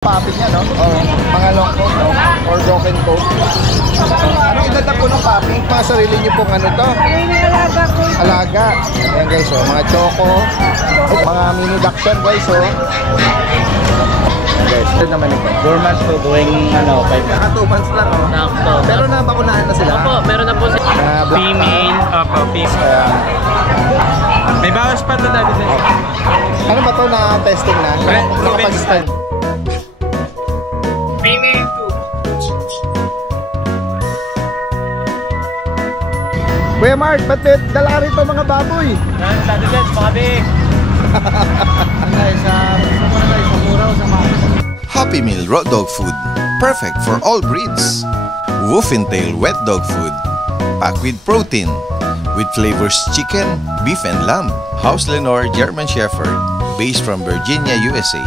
Puppy niya, no? Or mga long coat, no? Or broken coat. Anong edad na po ng puppy? Mga sarili niyo pong ano to? Alaga ko. Alaga. Ayan guys, oh. Mga choco. Mga mini dachshund guys, oh. Guys, ito naman ito. 4 months po going ano, 5 months. Naka 2 months lang, oh. Sakto. Pero nabakunahan na sila. Opo, meron na po si female. Opo, female. May bawas pa to dati din. Ano ba to na testing na? Nakapag-stand. Female 2. Kuya Mark, ba't dala ka rito mga baboy? Yan, dati din, pakabi. Guys, gusto guys, muraw sa mga. Happy Meal raw dog food, perfect for all breeds. Wolfentail wet dog food, packed with protein, with flavors chicken, beef and lamb. House Lenore German Shepherd, based from Virginia, USA.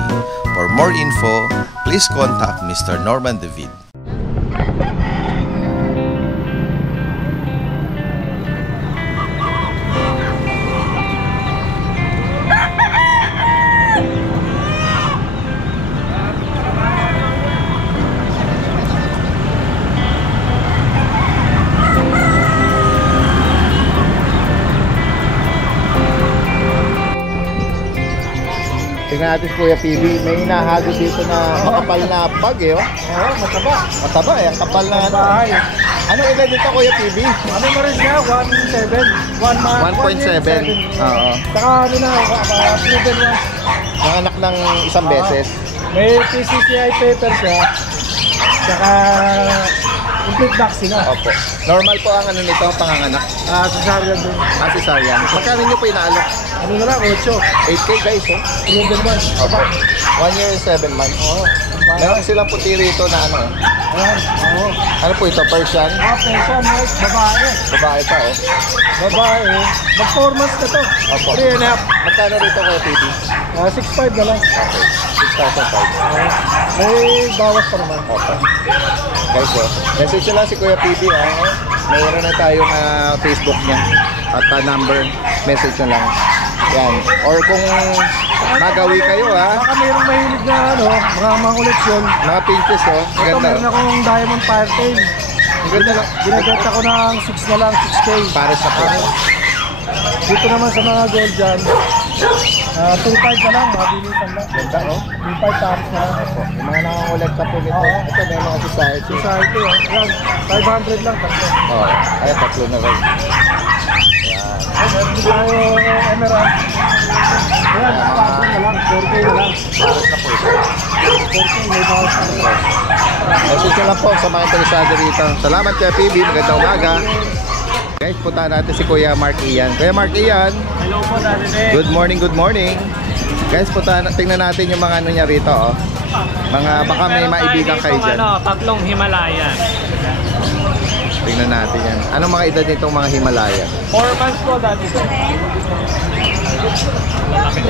For more info, please contact Mr. Norman David. Tingnan natin Kuya PB, may hinahago dito na makapal na bag eh, oh. Oo, mataba. Mataba eh, ang kapal na ano. Bahay. Anong edad dito Kuya PB? Ano na rin siya? 1.7. 1 month. 1.7. Oo. Saka ano na, proven one. Nanganak ng isang beses. May PCCI paper siya. Saka complete vaccine na. Opo. Normal po ang ano nito, panganganak. Cesarean din. Cesarean. Magkano nyo po inaalok? Ano na lang, 8. 8K guys, oh. Proven one. Opo. 1 year and 7 months. Oo. Meron silang puti rito na ano. Ayan. Oo. Ano po ito? Persian? Pension, right? Babae. Babae pa, oh. Babae. Mag-4 months na to. Opo. 3 and a half. Magkano rito Kuya PB? 6.5 na lang. Okay. 6,500. May bawas pa naman. Opo. Guys, oh. Message nyo lang si Kuya PB, ah. Mayroon na tayong Facebook niya. At number, message nyo lang. Yan. Or kung magawi kayo, ha. Baka mayroong mahilig na ano, mga koleksyon. Mga pinches, oh. Ito Ganda. meron akong Diamond Firetail. Ang ganda lang. Binagata ko ng 6 na lang, 6K. Pares na po. Dito naman sa mga gold dyan, 2.5 na lang, mabilisan lang. Ganda, oh. 2.5 pares na lang. Yung mga nangangulag pa po nito. Oo. Ito, may mga society. Society, yan, 500 lang. Tatlo. Oh, ay, tatlo na rin. Meron din tayo Emerald. Ayan, 4 na lang, 4K na lang. Pares na po ito. 4K, may bawas na lang. Message nyo lang po sa mga interesado rito. Salamat Kuya PB. Magandang umaga. Guys, punta natin si Kuya Mark Ian. Kuya Mark Ian. Hello po, dati din. Good morning, good morning. Guys, tingnan natin yung mga ano niya rito, oh. Mga baka may maibigan kayo dyan. Ano, tatlong Himalayan. Tingnan natin yan. Anong mga edad nitong mga Himalaya? 4 months po, dati din.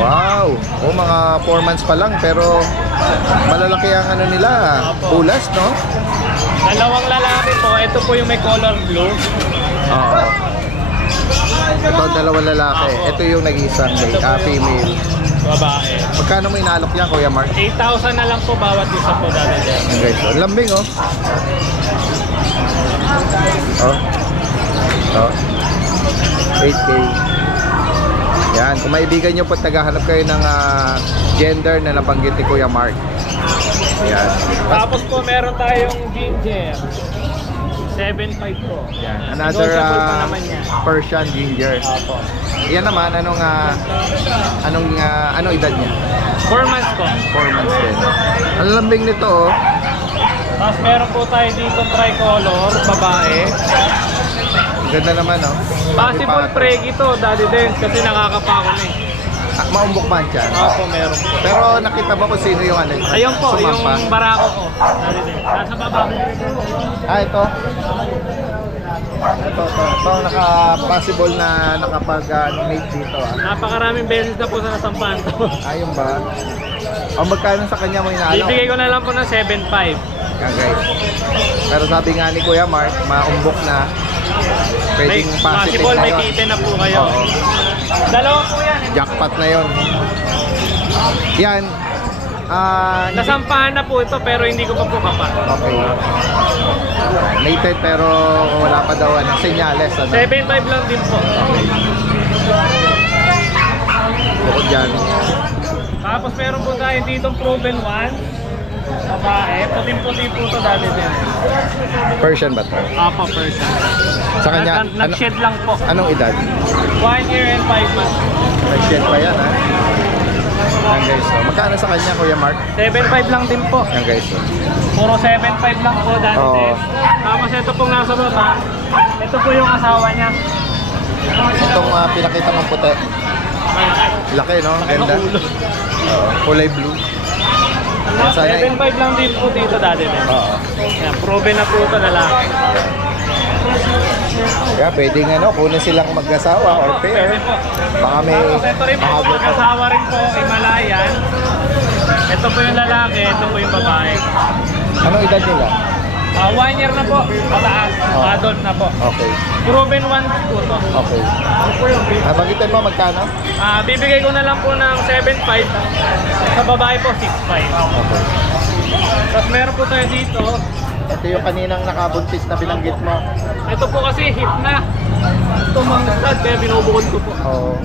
Wow! O mga 4 months pa lang pero malalaki ang ano nila, pulas, no? Dalawang lalaki po. Ito po yung may color blue. Oo. Ito dalawang lalaki. Ito yung nag-isang female. Babae. Magkano mo inalok yan, Kuya Mark? 8,000 na lang po bawat isa po, dati din. Ang guys, oh. Lambing, oh. Oh. Oh. 8K. Yan, kung maibigan nyo po, naghahanap kayo ng gender na nabanggit ni Kuya Mark. Yan. Tapos po meron tayong ginger. 7.5 po. Yan. Another Negotiable pa naman yan. Persian ginger. Opo. Yan naman, anong edad niya? 4 months po. 4 months din. Ang lambing nito, oh. Tapos meron po tayo dito tricolor, babae. Ang ganda naman, oh. Possible pregi to, daddy din, kasi nakakapako na eh. Maumbok man siya. Opo, meron po. Pero nakita mo kung sino yung ano? Ayun po, Sumampa? yung barako ko. Daddy din. Nasa baba. Ito. Ito, naka-possible na nakapag-mate dito, ah. Napakaraming beses na po sa nasampahan to. Ayun ba? O magkano sa kanya mo inaalaw? Ibigay ko na lang po ng 7.5. Yan guys. Pero sabi nga ni Kuya Mark, maumbok na. Pwedeng Possible may kite na po kayo. Oo. Dalawa po yan. Jackpot na yon. Yan. Nasampahan na po ito pero hindi ko pa po kapa. Okay. Mated pero wala pa daw ng senyales. Ano? 7.5 lang din po. Bukod dyan. Tapos meron po tayo ditong proven one. Babae. Puting-puti po ito dati din. Persian ba ito? Apo, person. Sa kanya, Nag-shed lang po. Anong edad? 1 year and 5 months. Nag-shed pa yan, ha? Yan guys, so. Magkano sa kanya, Kuya Mark? 7.5 lang din po. Yan guys, so. Puro 7.5 lang po dati Oo. din. Tapos ito pong nasa baba. Ito po yung asawa niya. Itong pinakita mong puti. Laki, no? Ganda. Kulay blue. Sana 7.5 lang din po dito dati din. Oo. Yan, proven na po ito lalaki. Kaya pwedeng ano, kunin silang mag-asawa or pair. Pwede po. Baka may Tapos ito rin po, mahagod pa. mag-asawa rin po, Himalayan. Ito po yung lalaki, ito po yung babae. Anong edad nila? 1 year na po, pataas. Oh. Adult na po. Okay. Proven one po to. Okay. Bagitin mo magkano? Bibigay ko na lang po ng 7.5. Sa babae po, 6.5. Okay. Tapos meron po tayo dito. Ito yung kaninang nakabuntis na binanggit mo. Ito po kasi hit na. Ito mga stud, kaya binubukod ko po. Oo.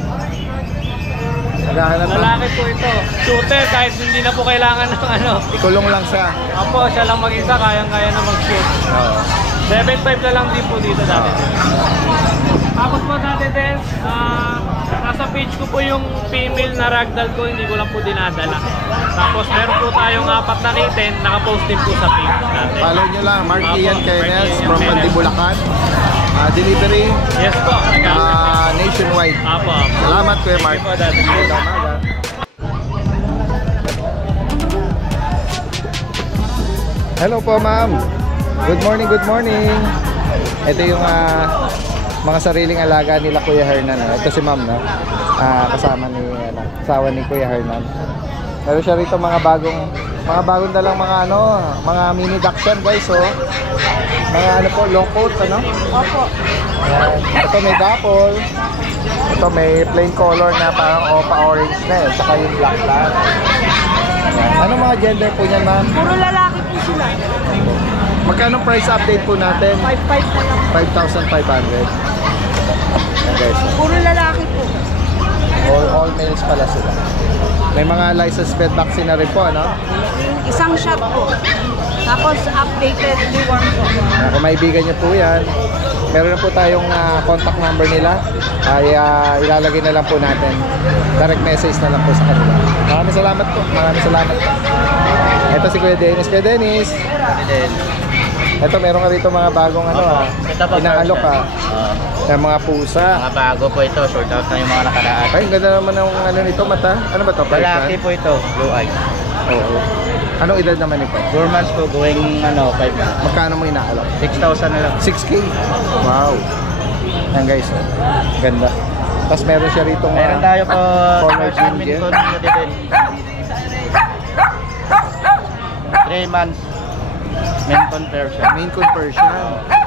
Naghahanap na. Lalaki po ito. Shooter, kahit hindi na po kailangan ng ano. Ikulong lang siya. Apo, siya lang mag-isa, kayang-kaya na mag-shoot. Oo. 7.5 na lang din po dito dati. Tapos po dati din, nasa page ko po yung female na ragdoll ko, hindi ko lang po dinadala. Tapos meron po tayong 4 na kitten, nakapost din po sa page natin. Follow nyo lang. Mark Apo, Ian Kenneth Mark Ian from Kenneth. Mandibulacan. Delivery Yes po. nationwide. Apo. Salamat Kuya Mark. Thank you po dati. Magandang umaga. Hello po ma'am. Good morning, good morning. Ito yung mga sariling alaga nila Kuya Hernan. Ito si ma'am, no? Kasama ni asawa ni Kuya Hernan. Pero siya rito mga bagong dalang mga mini dachshund guys, oh. Mga ano po, long coat, ano? Opo. Ayan. Ito may dapple. Ito may plain color na parang opa orange na eh. Saka yung black lang. Ayan. Anong mga gender po niyan, ma'am? Puro lalaki po sila. Magkano price update po natin? 5.5 na lang. 5,500. Ayan guys. Puro lalaki po. All males pala sila. May mga licensed bed vaccine na rin po, ano? Isang shot po. Tapos updated deworm po. Ayan, kung maibigan niyo po yan, meron na po tayong contact number nila. Ay ilalagay na lang po natin. Direct message na lang po sa kanila. Maraming salamat po. Maraming salamat po. Ito si Kuya Dennis. Kuya Dennis. Ito meron ka rito mga bagong inaalok ka. Yung mga pusa. Mga bago po ito, short out na yung mga nakaraan. Ay, ang ganda naman ng nito, mata. Ano ba to? Lalaki po ito, blue eyes. Oo. Anong edad naman ito? 4 months po, going 5 months. Magkano mo inaalok? 6,000 na lang. 6K. Wow. Yan guys, oh. Ganda. Tapos meron siya rito Meron tayo po, color Persian ginger. Minton na din. 3 months. Minton Persian. Maine Coon Persian.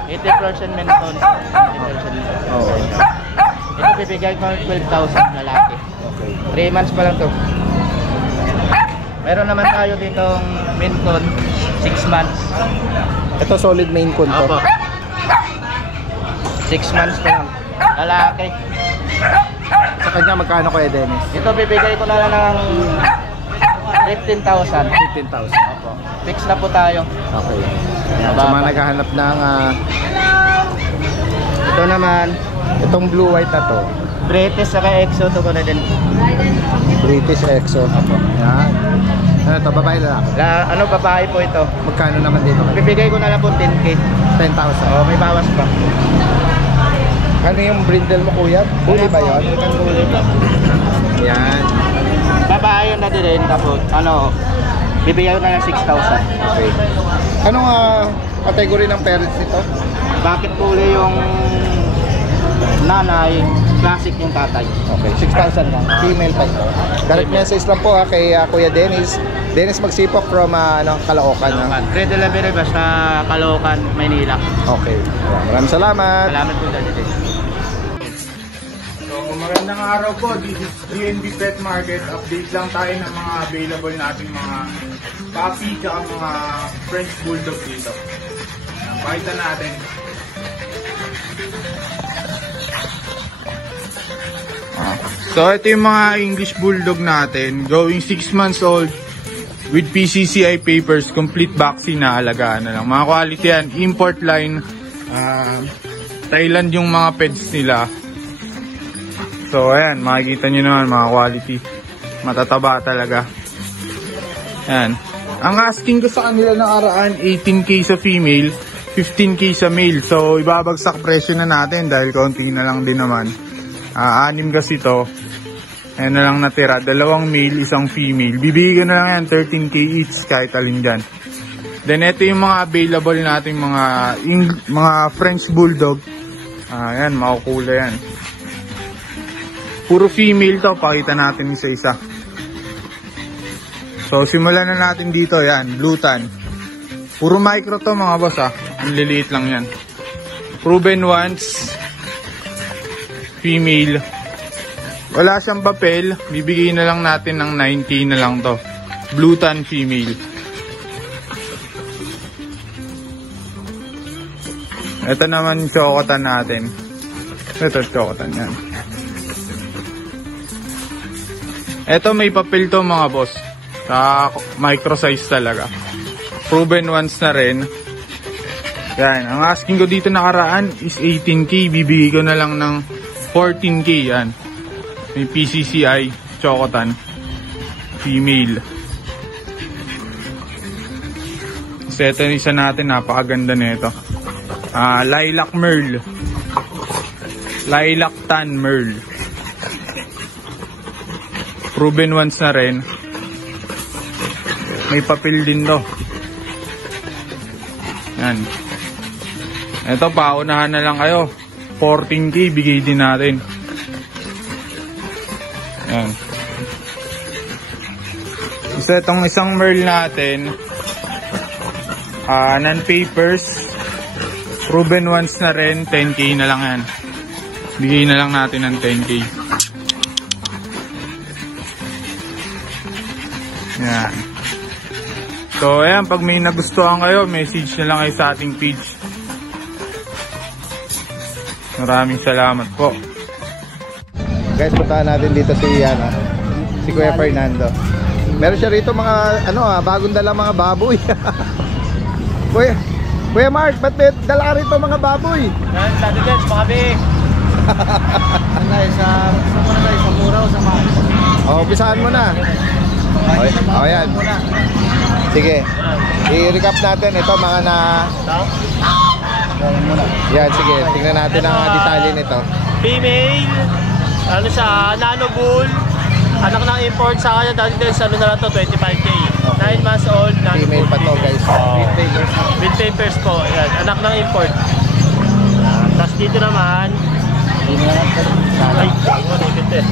80% Minton. 80% Minton. Oo. Ito bibigay ko ng 12,000 lalaki. Okay. 3 months pa lang to. Meron naman tayo ditong Minton, 6 months. Ito solid Maine Coon to. Opo. 6 months pa lang. Lalaki. Sa kanya magkano Kuya Dennis? Ito bibigay ko na lang ng 15,000. 15,000. Opo. Fix na po tayo. Okay. Ayan. Sa mga naghahanap ng Ito naman, itong blue white na to. British saka Exo to ko na din. British Exo. Yan. Ano to? Babae lalaki? Ano babae po ito? Magkano naman dito? Bibigay ko na lang po 10K. 10,000. Oh, may bawas pa. Ano yung brindle mo kuya? Bully ba yun? American Bully po. Yan. Babae yun na din. Tapos, bibigay ko na lang 6,000. Okay. Anong category ng parents nito? Bakit Bully yung nanay, classic yung tatay. Okay, 6,000 lang. Female pa ito. Direct message lang po kay Kuya Dennis. Dennis Magsipok from Caloocan. Free delivery basta Caloocan, Maynila. Okay. Maraming salamat. Salamat po dati. So kung Magandang araw po, this is DNB Pet Market. Update lang tayo ng mga available natin mga puppy at mga French Bulldog dito. Pakita natin. So ito yung mga English Bulldog natin, going 6 months old with PCCI papers, complete vaccine na alagaan na lang. Mga quality yan, import line, Thailand yung mga pets nila. So ayan, makikita nyo naman mga quality, matataba talaga. Ayan. Ang asking ko sa kanila ng araan, 18k sa female, 15k sa male. So ibabagsak presyo na natin dahil konti na lang din naman. 6 kasi to. Ayan na lang natira, 2 male, 1 female. Bibigyan na lang yan 13k each kahit alin dyan. Then ito yung mga available nating mga French Bulldog. Ayan, makukula yan. Puro female to, pakita natin isa-isa. So simulan na natin dito, yan, Blue Tan. Puro micro to mga boss ang liliit lang yan. Proven once, female. Wala siyang papel, bibigay na lang natin ng 9k na lang to. Blue Tan female. Ito naman chocotan natin. Ito chocotan yan. Ito may papel to mga boss. Sa micro size talaga. Proven once na rin. Yan, ang asking ko dito nakaraan is 18k, bibigay ko na lang ng 14k yan. May PCCI chocotan female. So ito yung isa natin, napakaganda nito. Lilac Merle. Lilac Tan Merle. Proven once na rin. May papel din to. Yan. Ito, paunahan na lang kayo. 14k bigay din natin. Yan. Isa itong isang Merle natin. Non-papers. Proven once na rin. 10k na lang yan. Bigay na lang natin ng 10k. Yan. So ayan, pag may nagustuhan kayo, message na lang kayo sa ating page. Maraming salamat po. Guys, puntahan natin dito si Kuya Fernando. Meron siya rito mga bagong dala mga baboy. Kuya Mark, ba't may dala ka rito mga baboy? Yan, dati guys, makabi. Sa muraw, sa mga. Umpisahan mo na. Yan. Sige. I-recap natin ito mga Yan, sige. Tingnan natin ang detalye nito. Female, nano bull, anak ng import sa kanya, dati din sa na lang to, 25k. 9 months old, nano Female bull. pa to guys. With papers po, yan, anak ng import. Tapos dito naman, ay, ito eh.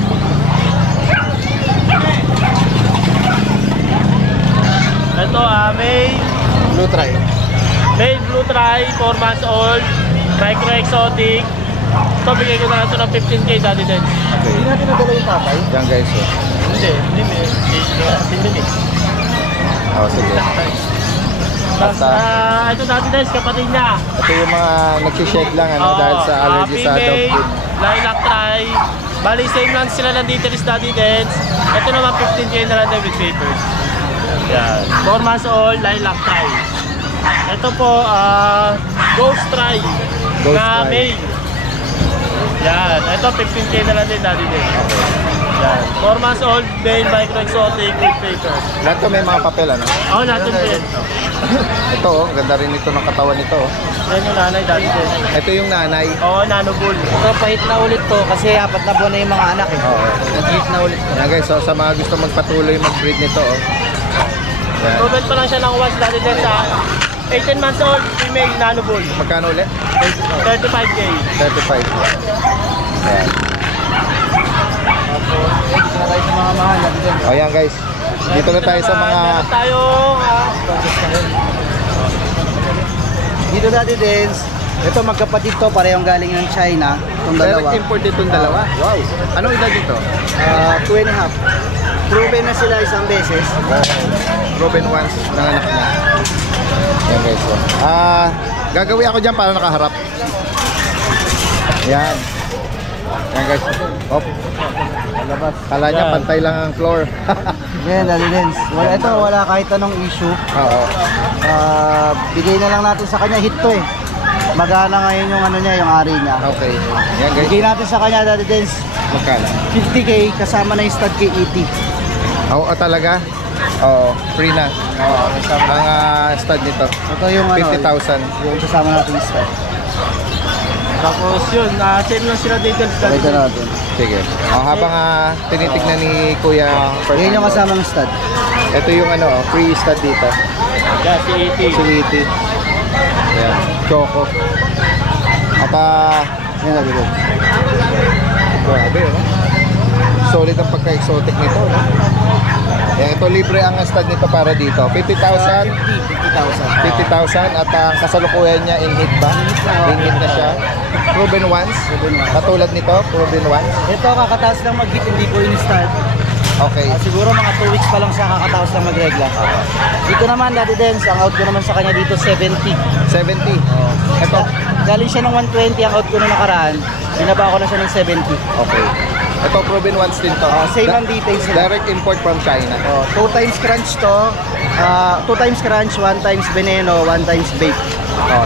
Ito, may Blue Tri. male blue tri, 4 months old, micro exotic. Ito, bigay ko na lang ito ng 15k dati din. Okay. Hindi natin nadala yung tatay. Yan guys. Hindi may. Sige. Tapos, ito dati din, kapatid niya. Ito yung mga nagsishake lang dahil sa allergy sa dog food. Lilac tri. Bali, same lang sila ng details dati din. Ito naman 15k na lang din with papers. Yan. 4 months old, lilac tri. Ito po, ghost tri. Ghost Na tri. male. Yan. Ito 15k na lang din dati din. Yan. 4 months old, male, micro exotic with papers. Lahat to may mga papel Oo, natin din. Ito ganda rin ito ng katawan nito. Yan yung nanay dati din. Ito yung nanay. Oo, nano bull. So, pahit na ulit to kasi 4 na buwan na yung mga anak eh. Oo. Nag-hit na ulit to. Yan guys, so sa mga gusto magpatuloy mag-breed nito Yan. Proven pa lang siya ng once dati din sa 18 months old, female, nano bull. Magkano ulit? 35k. 35. Yan. Sa mga mahal, natin din. O yan guys. Dito na tayo sa mga Meron tayo, Dito dati din, Ito magkapatid to, parehong galing ng China. Itong Direct dalawa. import itong dalawa. Wow. Anong edad ito? 2.5. Proven na sila isang beses. Robin once, nanganak na. Yan guys. So. Gagawin ako dyan para nakaharap. Yan. Yan guys. Op. Kala niya pantay lang ang floor. Yan, Daddy. Wala kahit anong issue. Oo. Bigay na lang natin sa kanya, hit to eh. Magana ngayon yung ano niya, yung ari niya. Okay. Yan guys. Bigay natin sa kanya, Daddy Dens, Magkano? 50k kasama na yung stud kay ET. Oo, talaga? Oo. Free na. Oo. Ang stud nito. Ito yung ano, 50,000. yung kasama natin yung stud. Tapos yun, same lang sila details. Ito natin. Sige. Habang tinitignan ni Kuya first. Yan yung kasama ng stud. Ito yung ano, free stud dito. Yeah, si ET. Sweetie. Ayan. Choco. At Yan, Daddy Dens. grabe, no? Solid ang pagka-exotic nito, no? Ayan, ito libre ang stud nito para dito. 50,000. 50,000. 50,000 at ang kasalukuyan niya in hit ba? In hit na siya. Proven once. Katulad nito, proven once. Ito, kakataas lang mag-hit, hindi ko in-start. Okay. Siguro mga 2 weeks pa lang siya kakataos lang magregla. Dito naman, Daddy Dens, ang out ko naman sa kanya dito 70. 70. Ito. Galing siya ng 120, ang out ko na nakaraan. Binaba ko na siya ng 70. Okay. Ito proven once din to. Same ang details nila. Direct import from China. 2 times crunch to. 2 times crunch, 1 times veneno, 1 times bake.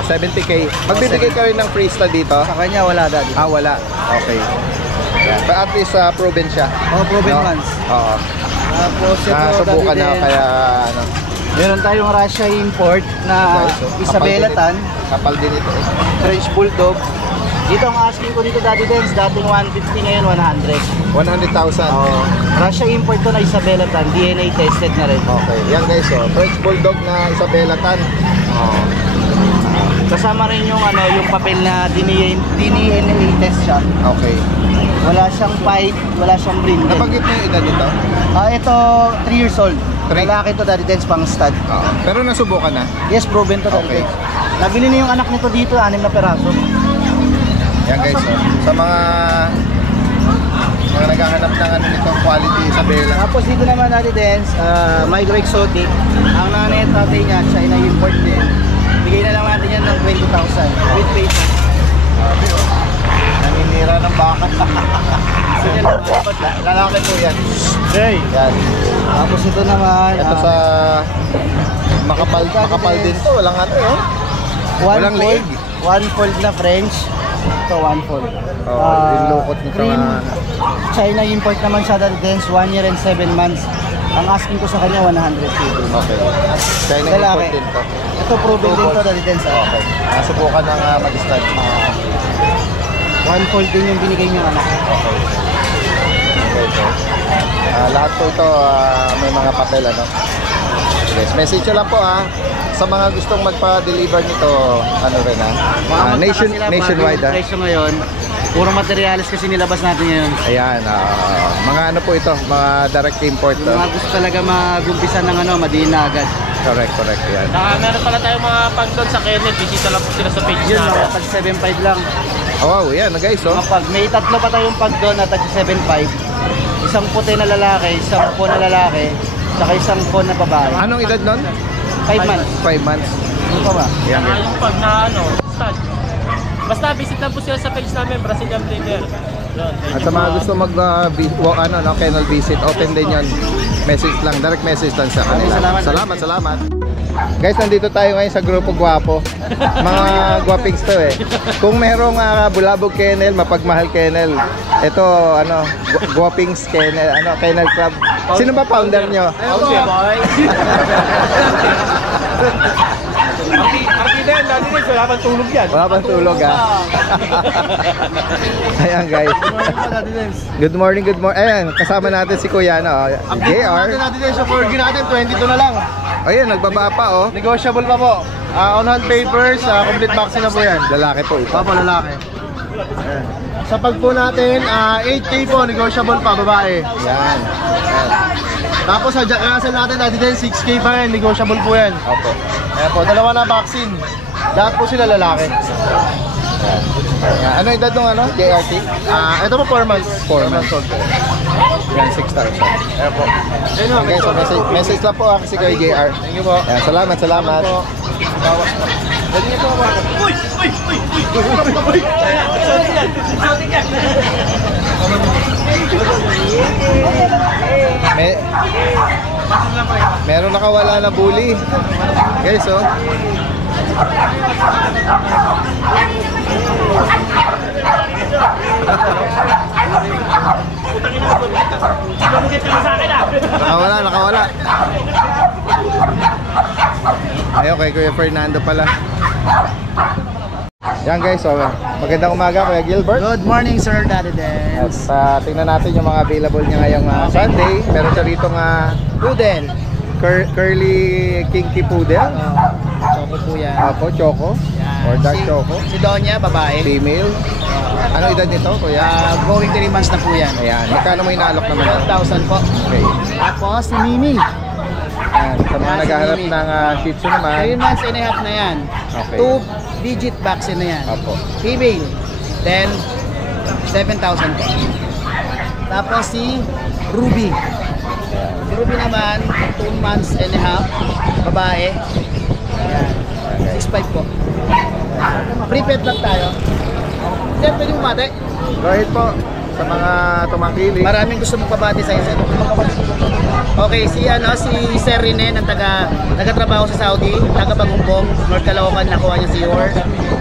70k. Magbibigay ka rin ng free stud dito? Sa kanya wala, Daddy. Wala. Okay. Yeah. But at least proven siya. Proven No? ones. Oo. Tapos ito, Nasubukan Daddy na Dens, kaya ano. meron tayong Russia import na Isabela Tan, Kapal din ito. French Bulldog. Dito ang asking ko dito, Daddy Dens, dating 150, ngayon 100. 100,000. Russia import to na Isabela Tan, DNA tested na rin. Okay. Yan guys, French Bulldog na Isabela Tan. Kasama rin yung ano, yung papel na DNA test siya. Okay. Wala siyang fight, wala siyang brindle. Nabanggit niyo yung edad nito? Ito 3 years old. 3. Lalaki to, Daddy Dens, pang stud. Pero nasubukan na? Yes, proven to, Daddy Okay. Dens. Nabili na yung anak nito dito, 6 na peraso. Yan guys, sa mga naghahanap ng ano nito, quality Isabela. Tapos dito naman, Daddy Dens, Micro Exotic. Ang nanay at tatay niya, China import din. Bigay na lang natin yan ng 20,000 with paper. Naninira ng baka. Lalaki po yan. Okay. Yan. Tapos ito naman, Ito sa makapal din to. Walang ano eh. Walang leg. One fold na French. Ito, one fold. Yung lukot nito cream. nga. China import naman siya, Daddy Dens, 1 year and 7 months. Ang asking ko sa kanya, 100k. Okay. China Lalaki. import din to. Ito, proven din to, Daddy Dens. Okay. Nasubukan ng mag-start. One fold din yung binigay niyang anak. Okay. Okay, so. Lahat po ito may mga papel, ano? Yes, message lang po sa mga gustong magpa-deliver nito, ano rin nationwide Presyo ngayon, puro materials kasi nilabas natin ngayon. Ayan, mga ano po ito, mga direct import. Yung mga gusto talaga magumpisa ng ano, madiin na agad. Correct, yan. Meron pala tayong mga pag-doon sa Kenneth. Bisita lang po sila sa page Yun, namin. mga tag 7.5 lang. Wow, yan guys, Mga pag, may tatlo pa tayong pag doon na tag 7.5. Isang puti na lalaki, isang po na lalaki, saka isang po na babae. Anong edad nun? 5 months. 5 months. Ano pa ba? Yan, Saka yung pag na stud. Basta visit lang po sila sa page namin, Brazilian Breeder. At sa mga gusto kennel visit, open din yun. Message lang, direct message lang sa kanila. Salamat. Guys, nandito tayo ngayon sa Grupo Guwapo. Mga guwapings to eh. Kung merong Bulabog Kennel, Mapagmahal Kennel. Ito, Guwapings Kennel, Kennel Club. Sino ba founder nyo? boy. Artiden, dati rin, wala pang tulog yan. Wala pang tulog Ayan guys. Good morning. Ayan, kasama natin si Kuya, JR. natin din sa Fergie natin, 22 na lang. Ayun, nagbaba pa Negotiable pa po. On-hand papers, complete vaccine na po yan. Lalaki po ito. Papa, lalaki. Sa pag po natin, 8K po, negotiable pa, babae. Yan. Tapos sa Jack Russell natin, natin din 6K pa yan, negotiable po yan. Opo. Ayan po, dalawa na vaccine. Lahat po sila lalaki. Ano edad nung ano? JRT? Ito po 4 months. 4 months old. Yan, 6,000. Ayan po. Okay, so message lang po kasi kay JR. Thank you po. Yan, salamat. Bawas po. Pwede niyo po ako. Meron nakawala na bully. Guys, oh. Nakawala. Ayun, kay Kuya Fernando pala. Yan guys, so magandang umaga Kuya Gilbert. Good morning, Sir Daddy At Dance. tingnan natin yung mga available niya ngayong Sunday. Meron siya rito Poodle. curly kinky poodle. Choco po yan. Apo, choco. Or dark choco. Si Donya, babae. Female. Ano edad nito, Kuya? Going 3 months na po yan. Ayan. Magkano mo inaalok naman? 12,000 po. Okay. Tapos si Mimi. Ayan. Sa mga naghahanap ng Shih Tzu 3 naman. months and a half na yan. Okay. 2-digit vaccine na yan. Apo. Female. Then, 7,000 po. Tapos si Ruby. Si Ruby naman, 2 months and a half. Babae. Ayan. 6'5 po. Pre-pet lang tayo. Sir, pwede bumate? Go ahead po. Sa mga tumangkilik. Maraming gusto mong pabati sa sir. Okay, si Sir Rene ng taga-trabaho sa Saudi, taga Bagumpong, North Caloocan, nakuha niya si Yor.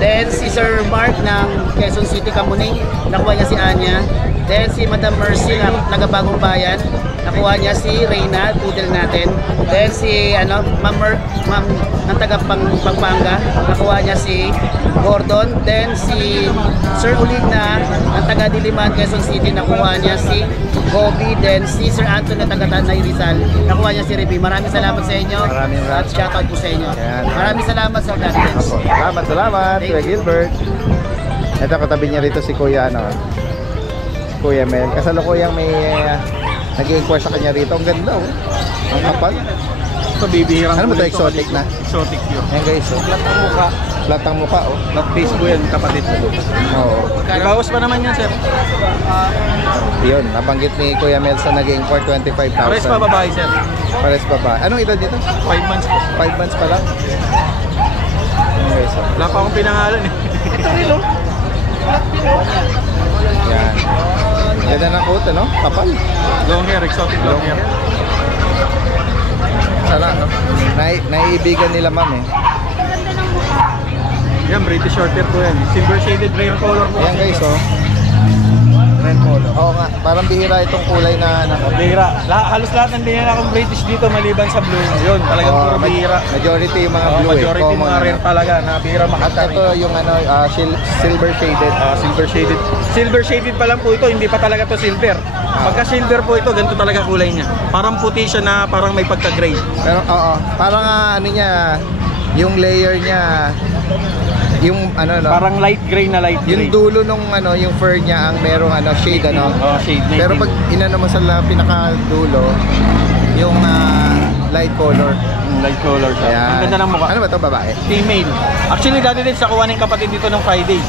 Then si Sir Mark ng Quezon City, Kamuning, nakuha niya si Anya. Then si Madam Mercy ng taga Bagong Bayan, nakuha niya si Reyna, poodle natin. Then si Ma'am ng taga Pampanga, nakuha niya si Gordon. Then si Sir Uligna ng taga Diliman, Quezon City, nakuha niya si Gobi. Then si Sir Anton ng taga Tanay Rizal, nakuha niya si Ribi. Maraming salamat sa inyo. Maraming At shoutout po sa inyo. Ayan. Maraming salamat Sir Daddy Dance. Apo. Salamat, Thank Kuya you. Gilbert. Ito, katabi niya rito si Kuya, Kuya Mel. Kasalukuyang may nag-inquire sa kanya rito. Ang ganda, oh. Ang kapal. Ito, bibihirang Ano ba ito, kulay exotic na? Exotic yun. Yan guys, oh. Flat ang mukha. Flat ang mukha, oh. Flat face po yan, kapatid ko. Oo. Ibawas pa naman yan, sir. Yun, nabanggit ni Kuya Mel sa nag-inquire 25,000. Pares pa babae, sir. Pares pa ba? Anong edad dito? 5 months po. 5 months pa lang. Yan guys, oh. Wala pa akong pinangalan eh. Yan. Ganda ng coat, ano? Kapal. Long hair, exotic long hair. Sana, no? Naiibigan nila ma'am, eh. Yan, British Shorthair po yan. Silver shaded rare color po. Ayan guys, oh. Red color. Oo nga, parang bihira itong kulay na Bihira. Halos lahat ng dinala akong British dito maliban sa blue. Yun, talagang puro bihira. Majority yung mga blue, Majority common, mga rare talaga na bihira At makita. ito yung silver shaded. Silver shaded. Silver shaded pa lang po ito, hindi pa talaga to silver. Pagka silver po ito, ganito talaga kulay niya. Parang puti siya na parang may pagka-gray. Pero oo, parang niya, yung layer niya, yung Parang light gray na light yung gray. dulo nung yung fur niya ang merong shade Shade na. Pero pag inano mo sa pinaka dulo, yung light color. Light color siya. Ayan. Ang ganda ng mukha. Ano ba to, babae? Female. Actually, dati din sa kuha ng kapatid dito ng Friday.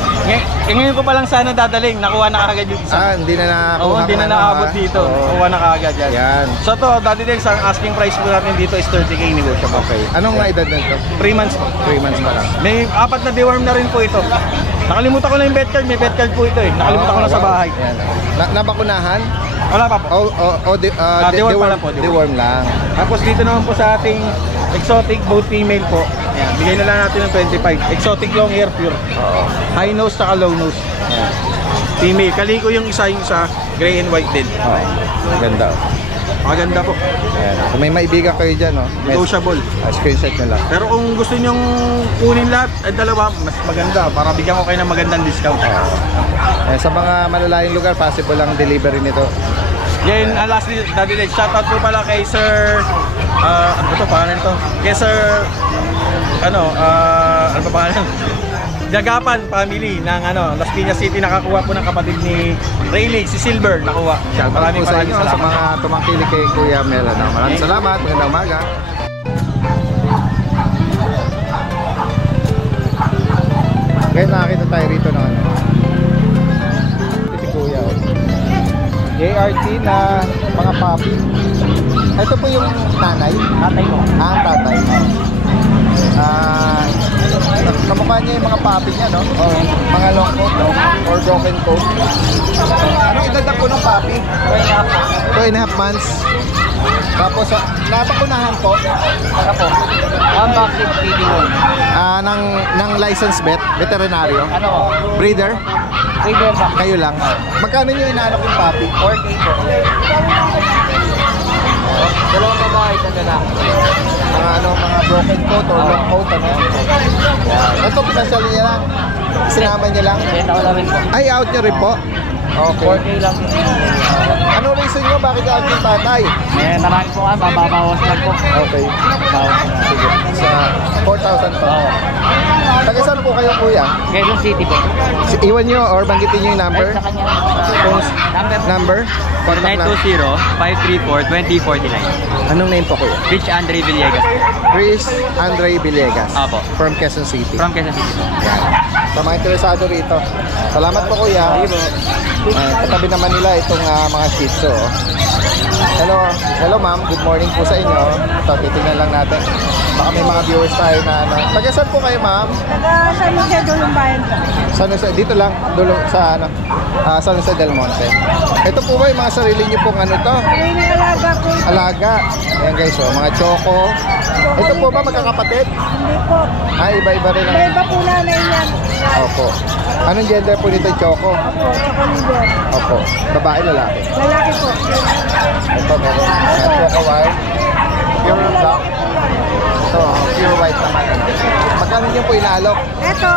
Ngayon ko pa lang sana dadaling. Nakuha na kaagad yung isa. Hindi na nakakuha. Oo, hindi na nakaabot dito. Oo. Kuha na kaagad yan. Yan. So to, dati din, ang asking price po natin dito is 30k negotiable. Okay. Anong edad na ito? 3 months po. 3 months pa lang. May 4 na deworm na rin po ito. Nakalimutan ko na yung vet card. May vet card po ito eh. Nakalimutan ko na sa wow. bahay. Yan. Nabakunahan? Wala pa po. Deworm pa lang po, Deworm lang. Tapos dito naman po sa ating exotic, both female po. Ayan, bigay na lang natin ng 25. Exotic long hair pure. High nose saka low nose. Ayan. Female. Kaliko yung isa gray and white din. Ganda. Maganda po. Ayan. Kung may maibigan kayo dyan, Negotiable. Screenshot nyo lang. Pero kung gusto nyong kunin lahat, ay dalawa, mas maganda. Para bigyan ko kayo ng magandang discount. Sa mga malalayong lugar, possible lang delivery nito. Yan, lastly, Daddy Lex, shoutout po pala kay Sir, ano ba ito, pangalan ito? Kay Sir, ano ba pangalan? Jagapan family ng Las Piñas City, nakakuha po ng kapatid ni Rayleigh, si Silver, nakuha. Maraming sa inyo, sa salamat. mga tumangkilik kay Kuya Mel. Maraming salamat, magandang umaga. Guys, nakakita tayo rito ng ano. Ito si Kuya. Oh. JRT na mga puppy. Ito po yung nanay. Tatay ko. Ang tatay. Kamukha niya yung mga puppy niya, no? O mga long coat, no? Or broken coat. Anong edad na po ng puppy? 2.5 months. Tapos, napakunahan po. Ano po? Ang vaccine PD1. Ng license vet, veterinaryo. Ano po? Breeder. Breeder ba? Kayo lang. Magkano nyo inaalok yung puppy? 4K po. Dalawang babae sa lalaki. Mga broken coat or long coat, ano? Yan. Ito, pinasal niya lang. Sinama niya lang. Benta ko namin po. Ay, out niya rin po. Okay. 4K lang. Ano reason nyo? Bakit out yung tatay? Eh, marami po nga, mababawas lang po. Okay. Bawas na. Sige. Sa 4,000 po. Taga saan po kayo, kuya? Quezon City po. Iwan nyo or banggitin nyo yung number? Sa kanya. Number? Contact number? 920-534-2049. Anong name po, kuya? Rich Andre Villegas. Chris Andre Villegas. Apo. From Quezon City. From Quezon City po. Yan. Sa mga interesado rito. Salamat po, kuya. Katabi naman nila itong mga Shih Tzu. Oh. Hello ma'am. Good morning po sa inyo. Ito, titingnan lang natin. Baka may mga viewers tayo na ano. Taga saan po kayo, ma'am? Taga San Jose, Dulumbayan po. San Jose, dito lang. Sa ano? San Jose del Monte. Ito po ba yung mga sarili niyo pong ano to? May alaga po ito. Alaga. Ayan guys, oh, mga choco. Ito po ba magkakapatid? Hindi po. Iba-iba rin ang... May iba po nanay niyan. Opo. Anong gender po nito, choco? Opo, tsaka liver. Opo. Babae, lalaki. Lalaki po. Ito, meron. Choco white. Pure black. Ito, pure white naman. Magkano niyo po inaalok? Ito,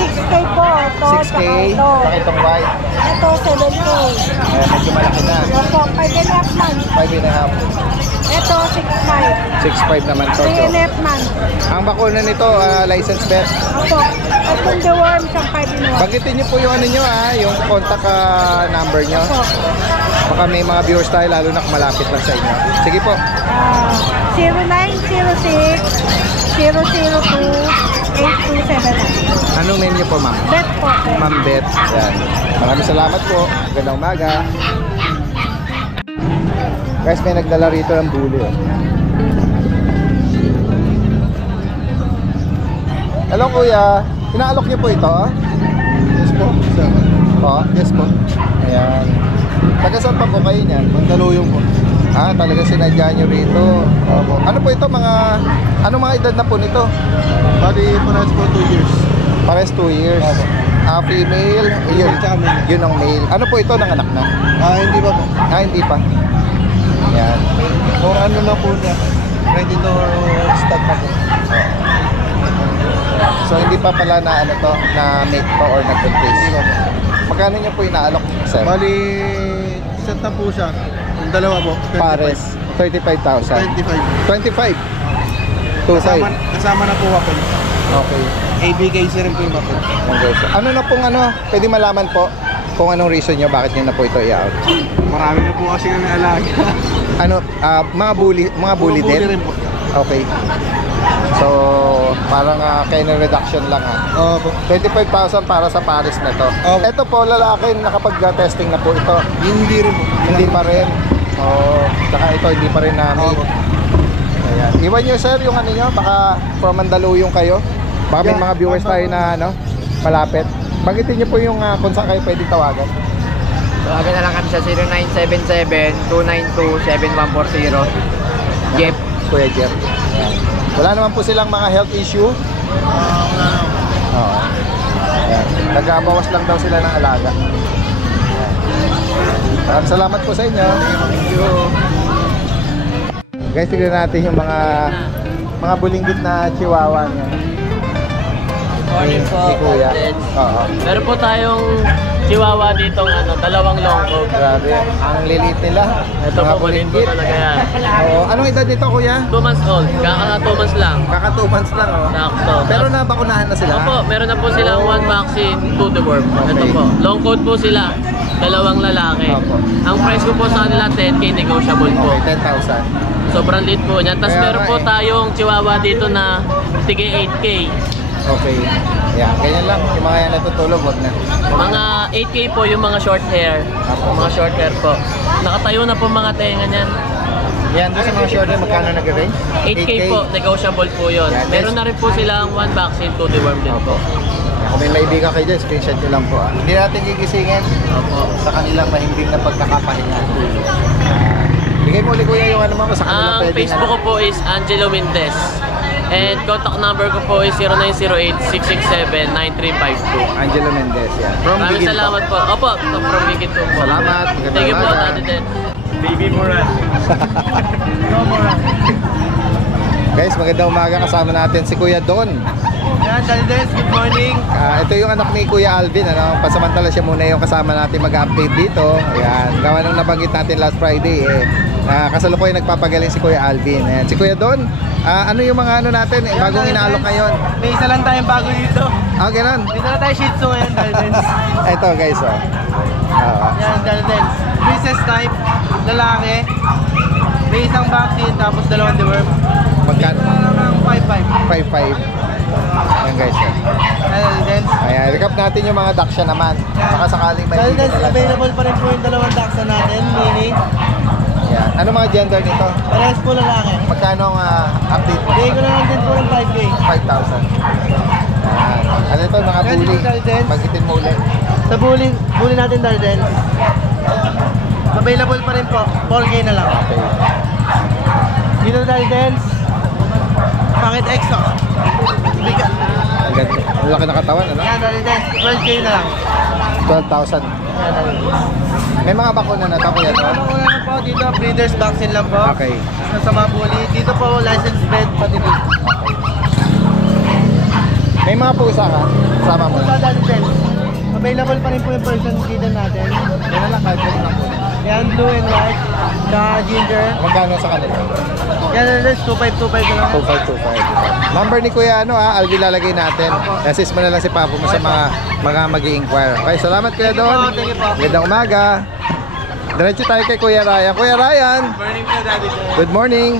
6K po. Ito, 6K. tsaka ito. Saka itong white. Ito, 7K. Ayan, medyo malaki na. Opo, 5.5 months. 5.5. Ito, 6.5. 6.5 naman to. 3.5 months. Ang bakuna nito, license vet. Opo. At kung the worm, siyang 5-in-1. Banggitin niyo po yung ano niyo yung contact number niyo. Opo. Baka may mga viewers tayo lalo na malapit lang sa inyo. Sige po. 0906-002-8279. Anong name niyo po, ma'am? Bet po. Ma'am Bet. Yan. Maraming salamat po. Magandang umaga. Guys, may nagdala rito ng bully. Oh. Hello, kuya. Inaalok niyo po ito, ah? Yes po. Oh, yes po. Ayan. Taga saan pa po kayo niyan? Mandaluyong po. Talaga sinadya nyo rito. Opo. Ano po ito, anong mga edad na po nito? Bali, parehas po 2 years. Pares 2 years. Female, yun ang male. Ano po ito, nanganak na? Hindi pa po. Hindi pa. Yan. Kung ano na po niya, ready to start na po. So hindi pa pala na ano to, na mate to or nag-face. Magkano niyo po inaalok, sir? Bali, set na po siya. Yung dalawa po. 25. Pares, 35,000. 25. 25. 25. Kasama na po ako. Okay. ABKC rin po yung ako. Okay. Ano na pong pwede malaman po kung anong reason niyo bakit niyo na po ito i-out? Marami na po kasi kami alaga. Mga bully din? Rin po. Okay. So, parang kainan reduction lang Opo. 25,000 para sa Paris na to. Ito po, lalaki, nakapag-testing na po ito. Hindi rin po. Hindi pa rin. Saka ito, hindi pa rin namin. Ayan. Iwan nyo, sir, yung ano nyo, baka from Mandaluyong kayo. Baka may mga viewers tayo na malapit. Banggitin nyo po yung kung saan kayo pwede tawagan. Tawagan na lang kami sa 0977-292-7140. Jeff. Kuya Jeff. Ayan. Wala naman po silang mga health issue. Wala na. Oo. Ayan. Nagabawas lang daw sila ng alaga. Ayan. Salamat po sa inyo. Thank you. Guys, tignan natin yung mga bulinggit na chihuahua niya. Morning po, Si Kuya. Captain. Oo. Meron po tayong chihuahua dito, dalawang long coat. Grabe. Ang lilit nila. Ito Mga po, kulit po talaga yan. Oo. Anong edad nito, Kuya? 2 months old, kaka 2 months lang. Kaka 2 months lang, oh. Sakto. Pero nabakunahan na sila? Opo, meron na po silang 1 vaccine to the worm. Ito Okay. po, long coat po sila. Dalawang lalaki. Opo. Ang price ko po sa kanila 10K negotiable po. Okay, 10,000. Sobrang liit po niyan. Tapos Kaya meron nga po eh. tayong chihuahua dito na tige 8K. Okay. Yan, ganyan lang. Yung mga yan natutulog, wag na. Mga 8K po yung mga short hair. Mga short hair po. Nakatayo na po mga tenga niyan. Yan, doon sa mga shorter, magkano nag-range? 8K po, negotiable po yun. Yan, Meron na rin po silang one vaccine, 2 deworm din po. Kung may maibigan kayo dyan, screenshot nyo lang po. Hindi natin gigisingin sa kanilang mahimbing na pagkakapahinga. Bigay mo ulit kuya yung ano mo sa kanilang Ang pwedeng Facebook ko po is Angelo Mendez. And contact number ko po is 0908-667-9352. Angelo Mendez, yan. From Maraming Bigin salamat po. Opo, from Bigin po. Salamat. Thank you po, Magandang Daddy Den. Baby Moran. Guys, magandang umaga. Kasama natin si Kuya Don. Yan, Daldes, good morning. Ito yung anak ni Kuya Alvin. Ano? Pasamantala siya muna yung kasama natin mag-update dito. Ayan. Gawa nung nabanggit natin last Friday. Kasalukuyan nagpapagaling si Kuya Alvin. Ayan. Si Kuya Don, ano yung mga ano natin? Bagong inaalok ngayon. May isa lang tayong bago dito. Ganun. Dito na tayo Shih Tzu ngayon, Daldes. Ito guys, Yan, Daldes. Princess type, lalaki. May isang vaccine, tapos dalawang deworm. Magkano? Ang 5-5. 5-5. Ayan guys. Daldes. Ayan, recap natin yung mga Daksha naman. Baka sakaling may Daldes, available pa rin po yung dalawang Daxa natin, mini. Ayan. Ano mga gender nito? Parehas po lalaki. Magkano ang update mo? Bigay ko na lang din po ng 5K. 5,000. Ayan. Ano ito, mga Yan, bully? dito, Daldes. Magitin mo ulit. Sa bully natin, Daldes. Available pa rin po, 4K na lang. Okay. Dito Daldes. Bakit extra? Bigat. Ang ganda. Ang laki ng katawan, ano? Yan, Daldes. 12K na lang. 12,000. Yan, Daldes. May mga bakuna na ito, kuya. Dito No? po na po, dito breeder's vaccine lang po. Okay. Sa mga bully. Dito po, licensed vet pati po. May mga pusa ka? Sama mo Sa na. Daldes. Available pa rin po yung Persian kitten natin. Yan na lang, kahit wala na po. Yan, blue and white. Sa ginger. Magkano sa kanila? Yan, Daldes. 2525 na lang. 2525. Number ni Kuya Alvin lalagay natin. Assist mo na lang si Papo mo sa mga mag-i-inquire. Okay, salamat Kuya Don. Thank you po. Magandang umaga. Diretso tayo kay Kuya Ryan. Kuya Ryan! Morning po, Daddy Den. Good morning.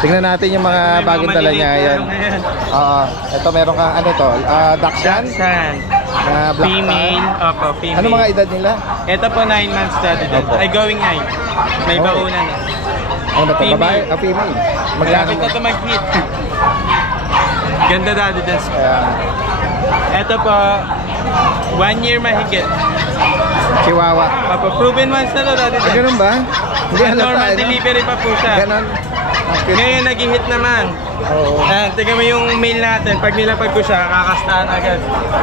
Tingnan natin yung mga bagong dala niya. Ayan. Ito meron kang ano to? Dachshund? Dachshund. Na black Female. tan. Opo, female. Ano mga edad nila? Ito po 9 months, Daddy Den. Opo. Ay, going 9. May Okay. bakuna na. Ano ba to? Female. Babae? Female. Magkano Malapit mo? na ito mag-hit. Ganda, Daddy Den. Ayan. Ito po, 1 year mahigit. Chihuahua. Opo, proven once na to, Daddy Den. Ganun ba? Hindi halata. Normal delivery pa po siya. Ganon. Ngayon nag-hit naman. Oo. Tignan mo yung mail natin. Pag nilapag ko siya, kakastahan agad.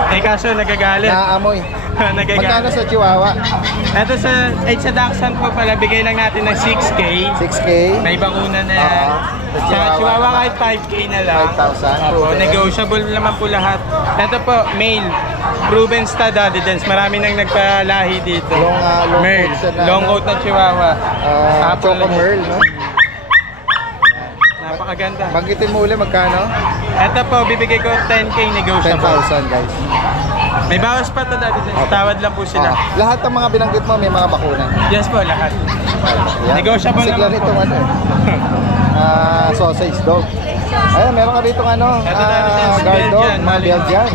Eh kaso nagagalit. Naaamoy. Magkano Nagagalit. sa Chihuahua? Ito sa Dachshund po pala, bigay lang natin ng 6K. 6K. May bakuna na yan. Sa Sa Chihuahua Chihuahua kahit 5K na lang. 5,000. Opo, negotiable naman po lahat. Ito po, male. Proven stud Daddy Dens. Marami nang nagpalahi dito. Long Merl. coat na, Long ano? coat na Chihuahua. Apple Choco Merl, no? Napakaganda. Banggitin mo uli, magkano? Ito po, bibigay ko 10K negotiable. 10,000 guys. May bawas pa to Daddy Dens. Tawad lang po sila. Lahat ng mga binanggit mo may mga bakuna. Yes po, lahat. Yan. Negotiable Sigla naman rito po. ano sausage dog. Ayun, meron ka rito ano, Ito Daddy Dens, guard dog, Belgian, mga Malinois. Belgian.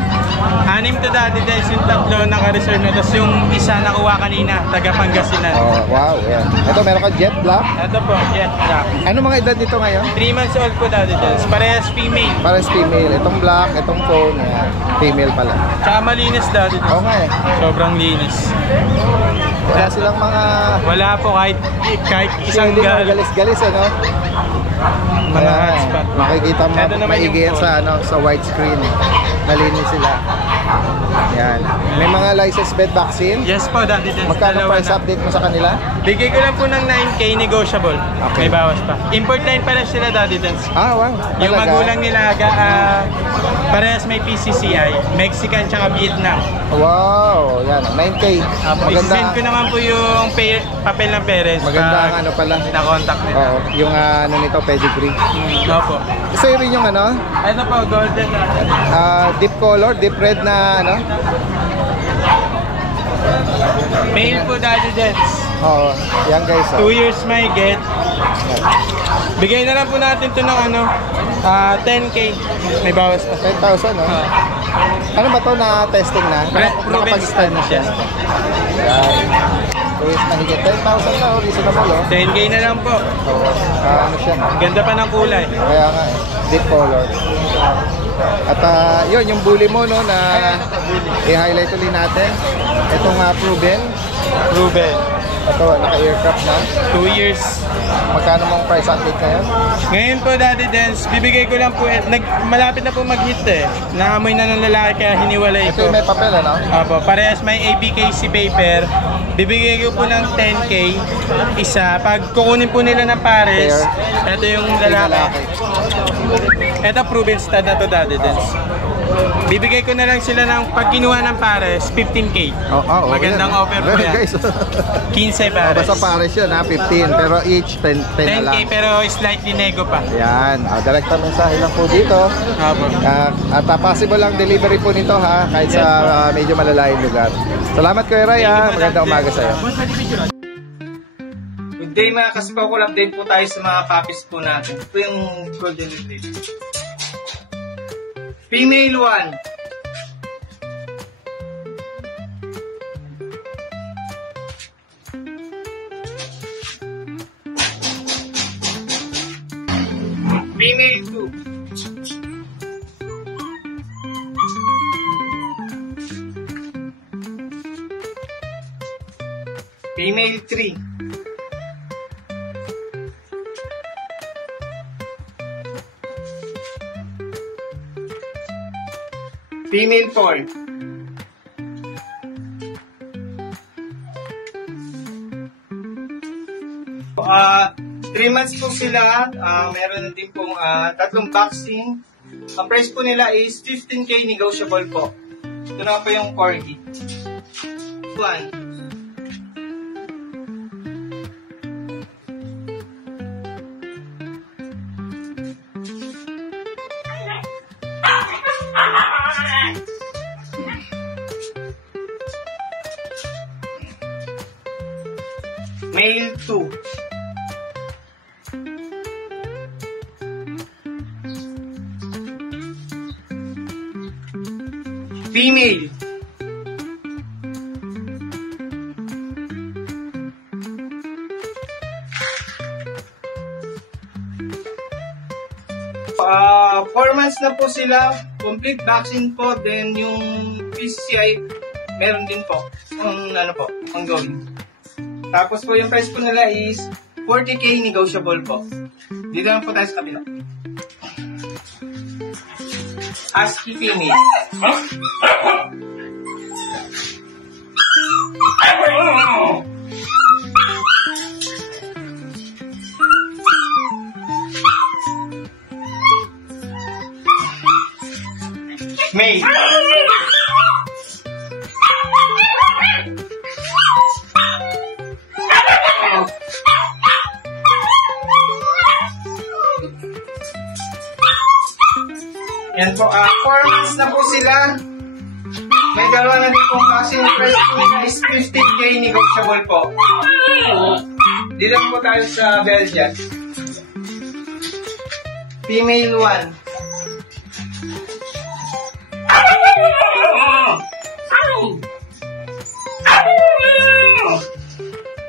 6 to Daddy Dens, yung tatlo naka-reserve na. Tapos yung isa nakuha kanina, taga Pangasinan. Oh, wow, yan. Ito meron ka jet black. Ito po, Jet Black. Ano mga edad nito ngayon? 3 months old po Daddy Dens. Parehas female. Pares female. Itong black, itong phone, yan. Female pala. Tsaka malinis Daddy Dens. Oo nga eh. Sobrang linis. Wala silang mga Wala po kahit isang hindi gal. galis-galis ano. Mga Ayan, hotspot. makikita mo Ito naman maigi yan yung sa widescreen. Malinis sila. Yan. May mga licensed bed vaccine. Yes po Daddy Dens. Magkano Dalawa price na. update mo sa kanila? Bigay ko lang po ng 9K negotiable. Okay. May bawas pa. Import line pala sila Daddy Dens. Wow. Yung Talaga? magulang nila, parehas may PCCI, Mexican tsaka Vietnam. Wow, yan. 9K. Maganda. I-send ko naman po yung papel ng parents. Maganda ang ano pala. Na-contact nila. Oo, yung ano nito, pedigree. Opo. Sa'yo rin yung ano, Ito po, golden na. deep color, deep red na ano. Male po Daddy Dens. Oo, yan guys. 2 years may get. Bigay na lang po natin to ng ano, 10K. May bawas pa. 10,000, no? Ano ba to na testing na? Nakapag-stand na siya. Yan. So, is mahigit 10,000 na, reasonable, oh. 10K na lang po. So, ano siya, no? Ganda pa ng kulay. Kaya nga, deep color. At yun, yung bully mo, no, na i-highlight ulit natin. Itong proven. Ito, naka-aircraft na. 2 years. Magkano mong price update ngayon? Ngayon po, Daddy Dance, bibigay ko lang po, malapit na po mag-hit eh. Naamoy na ng lalaki kaya hiniwalay Ito ko. yung may papel, ano? Opo, parehas may ABKC paper. Bibigay ko po ng 10K isa. Pag kukunin po nila ng pares, ito yung lalaki. Ito proven stud na to, Daddy Dance. Bibigay ko na lang sila ng pag kinuha ng pares, 15K. Magandang offer po yan. Guys. 15 pares. Basta pares yun, 15. Pero each 10 na lang. 10K pero slightly nego pa. Yan. Direkta mensahe lang po dito. At possible lang delivery po nito, ha, kahit sa medyo malalayong lugar. Salamat, Kuya Ray, ha. Magandang umaga sa'yo. Good day mga kasipakul, update po tayo sa mga puppies po natin. Ito yung golden retriever. Female 1. Female 2. Female 3. Female 4. Three months po sila. Meron na din pong 3 vaccine. Ang price po nila is 15K, negotiable po. Ito na po yung corgi. 1. Male 2. Female. Four months na po sila. Complete vaccine po. Then yung PCI meron din po. Ongoing. Tapos po yung price po nila is 40K, negotiable po. Dito lang po tayo sa kabila. Husky female. Male. Yan po, 4 months na po sila. May dalawa na din pong vaccine. Price po nila is 15K, negotiable po. Di lang po tayo sa Belgian. Female 1.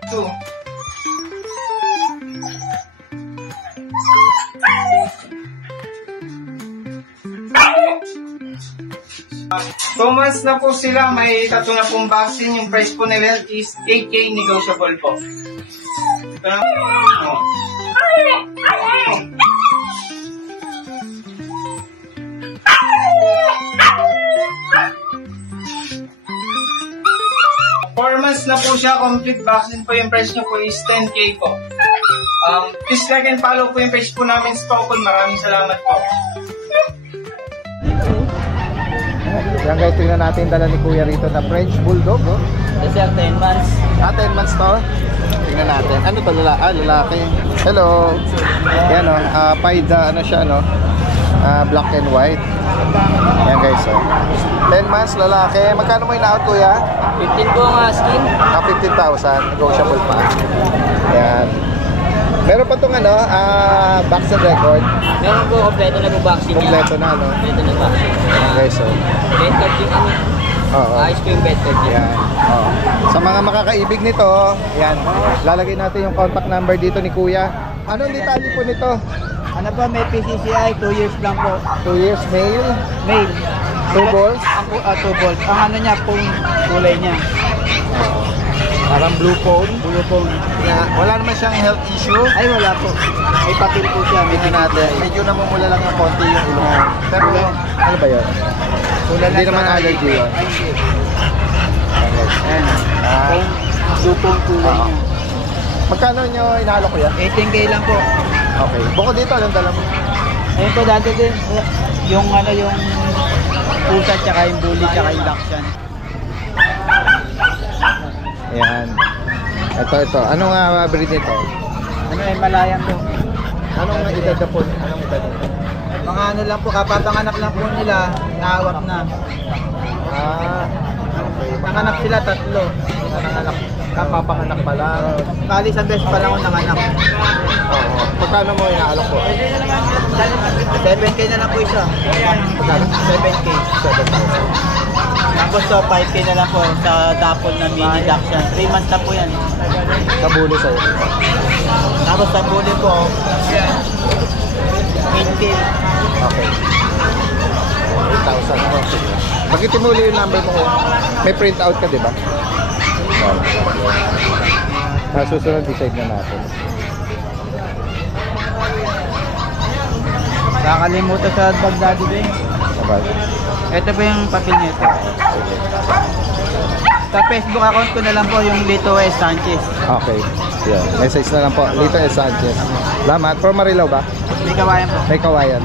Two. Months na po sila, may 3 na pong vaccine. Yung price po nila is 8K, negotiable po. Ito na. Months na po siya, complete vaccine po. Yung price nyo po is 10K po. Please like and follow po yung page po namin sa Tokon. Maraming salamat po. Yan guys, tingnan natin dala ni Kuya rito na French Bulldog, oh. Kasi 10 months. 10 months to. Tingnan natin. Ano to, lalaki? Hello. Yan, oh. Pied, ano siya, no? Black and white. Yan guys, oh. 10 months, lalaki. Magkano mo in-out, Kuya? 15 po ang asking. 15,000. Negotiable pa. Yan. Meron pa itong ano, vaccine record. Meron po, kompleto na po vaccine. Kompleto na, no? Kompleto na vaccine. Okay, so. Bed card yung ano. Oo. Ayos po yung bed card yun. Yan. Oo. Sa mga makakaibig nito, yan. Lalagay natin yung contact number dito ni Kuya. Anong detalye po nito? Ano po, may PCCI, 2 years lang po. 2 years male, Male. 2 balls. Ang 2 balls. Ang ano niya, pong kulay niya. Parang blue phone. Blue phone. Na, wala naman siyang health issue. Ay, wala po. May papel po siya. May Tingnan natin. Medyo namumula lang ng konti yung ilong. Pero ano ba yun? Hindi naman allergy yun. Ayan. Blue phone kulay niya. Magkano nyo inalo ko yan? 18K lang po. Okay. Bukod dito, anong dala mo? Ayun po dati din. Yung ano, yung pusa, tsaka yung bully, tsaka yung dachshund. Ayan. Ito. Anong breed nito? Ano yung malayang po. Anong edad na po? Anong edad nito? Mga ano lang po, kapapanganak lang po nila, naawat na. Okay. Nanganak sila 3. Nanganak. Kapapanganak pa lang. Kali sa best pa lang ako nanganak. Oo. Pagkano mo inaalok ko? 7K na lang po isa. Pagkano? 7K. 7,000. Tapos to, 5K na lang po sa dapol na mini dachshund. 3 months na po yan. Kabulo sa'yo. Tapos sa bully po, 8K. Okay. 8,000 po. Magitin mo ulit yung number mo. May print out ka, di ba? Susunod, decide na natin. Nakakalimutan sa Baghdadi din. Sabay. Ito po yung papel nito. Sa Facebook account ko na lang po yung Lito S. Sanchez. Okay. Yan. Message na lang po. Lito S. Sanchez. Salamat. From Marilao ba? May kawayan po. May kawayan.